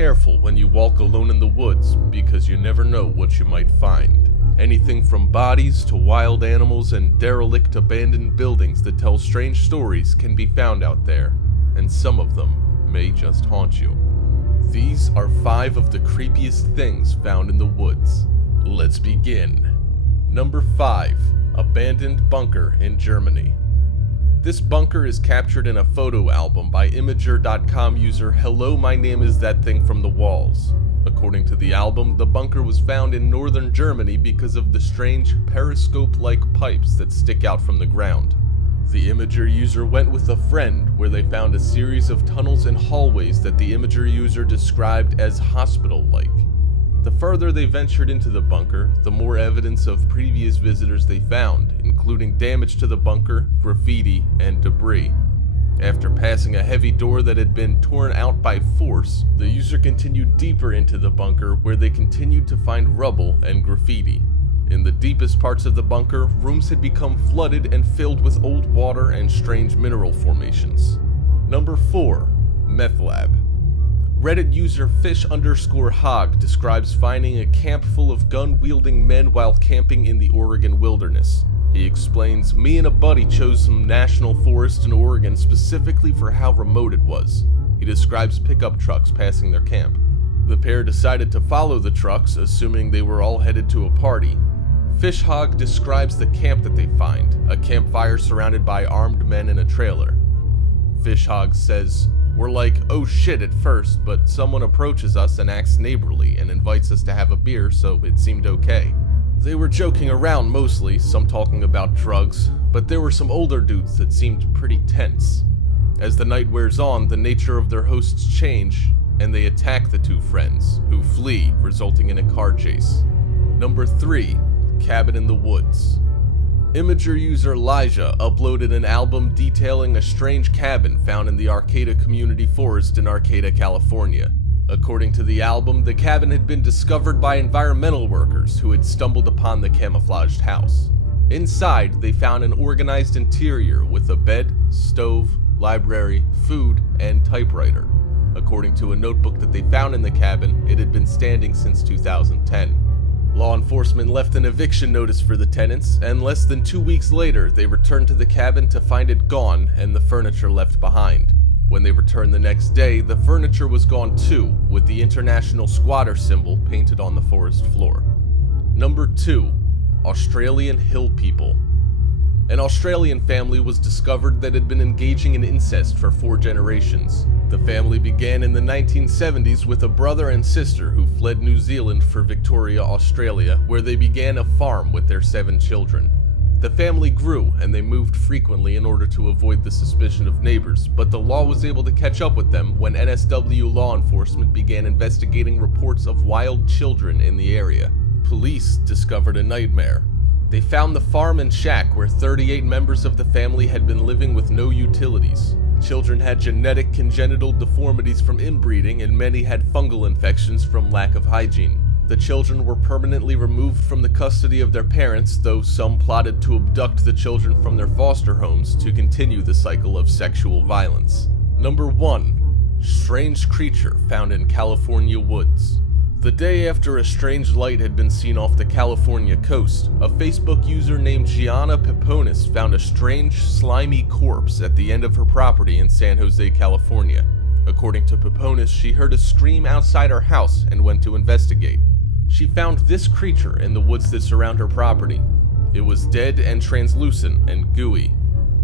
careful when you walk alone in the woods because you never know what you might find. Anything from bodies to wild animals and derelict abandoned buildings that tell strange stories can be found out there, and some of them may just haunt you. These are 5 of the creepiest things found in the woods. Let's begin. Number 5. Abandoned bunker in Germany. This bunker is captured in a photo album by imgur.com user hellomynameisthatthingfromthewalls. According to the album, the bunker was found in northern Germany because of the strange periscope-like pipes that stick out from the ground. The Imgur user went with a friend where they found a series of tunnels and hallways that the Imgur user described as hospital-like. The further they ventured into the bunker, the more evidence of previous visitors they found, including damage to the bunker, graffiti, and debris. After passing a heavy door that had been torn out by force, the user continued deeper into the bunker where they continued to find rubble and graffiti. In the deepest parts of the bunker, rooms had become flooded and filled with old water and strange mineral formations. Number 4. Meth Lab. Reddit user fish_hog describes finding a camp full of gun-wielding men while camping in the Oregon wilderness. He explains, "Me and a buddy chose some national forest in Oregon specifically for how remote it was." He describes pickup trucks passing their camp. The pair decided to follow the trucks, assuming they were all headed to a party. Fishhog describes the camp that they find, a campfire surrounded by armed men in a trailer. Fishhog says, "We're like, oh shit at first, but someone approaches us and acts neighborly and invites us to have a beer, so it seemed okay. They were joking around mostly, some talking about drugs, but there were some older dudes that seemed pretty tense. As the night wears on, the nature of their hosts change, and they attack the 2 friends, who flee, resulting in a car chase." Number 3. Cabin in the Woods. Imgur user Elijah uploaded an album detailing a strange cabin found in the Arcata Community Forest in Arcata, California. According to the album, the cabin had been discovered by environmental workers who had stumbled upon the camouflaged house. Inside, they found an organized interior with a bed, stove, library, food, and typewriter. According to a notebook that they found in the cabin, it had been standing since 2010. Law enforcement left an eviction notice for the tenants, and less than 2 weeks later, they returned to the cabin to find it gone and the furniture left behind. When they returned the next day, the furniture was gone too, with the international squatter symbol painted on the forest floor. Number 2. Australian Hill People. An Australian family was discovered that had been engaging in incest for 4 generations. The family began in the 1970s with a brother and sister who fled New Zealand for Victoria, Australia, where they began a farm with their 7 children. The family grew, and they moved frequently in order to avoid the suspicion of neighbors, but the law was able to catch up with them when NSW law enforcement began investigating reports of wild children in the area. Police discovered a nightmare. They found the farm and shack where 38 members of the family had been living with no utilities. Children had genetic congenital deformities from inbreeding, and many had fungal infections from lack of hygiene. The children were permanently removed from the custody of their parents, though some plotted to abduct the children from their foster homes to continue the cycle of sexual violence. Number 1. Strange creature found in California woods. The day after a strange light had been seen off the California coast, a Facebook user named Gianna Peponis found a strange, slimy corpse at the end of her property in San Jose, California. According to Peponis, she heard a scream outside her house and went to investigate. She found this creature in the woods that surround her property. It was dead and translucent and gooey.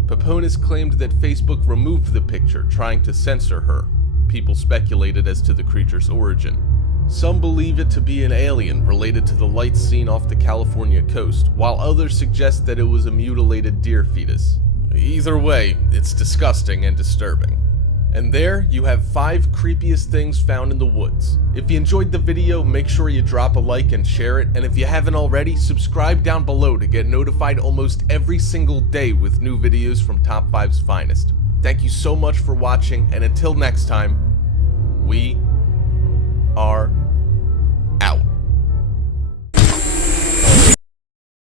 Peponis claimed that Facebook removed the picture, trying to censor her. People speculated as to the creature's origin. Some believe it to be an alien related to the lights seen off the California coast, while others suggest that it was a mutilated deer fetus. Either way, it's disgusting and disturbing. And there you have 5 creepiest things found in the woods. If you enjoyed the video, make sure you drop a like and share it, and if you haven't already, subscribe down below to get notified almost every single day with new videos from Top 5's finest. Thank you so much for watching, and until next time, we are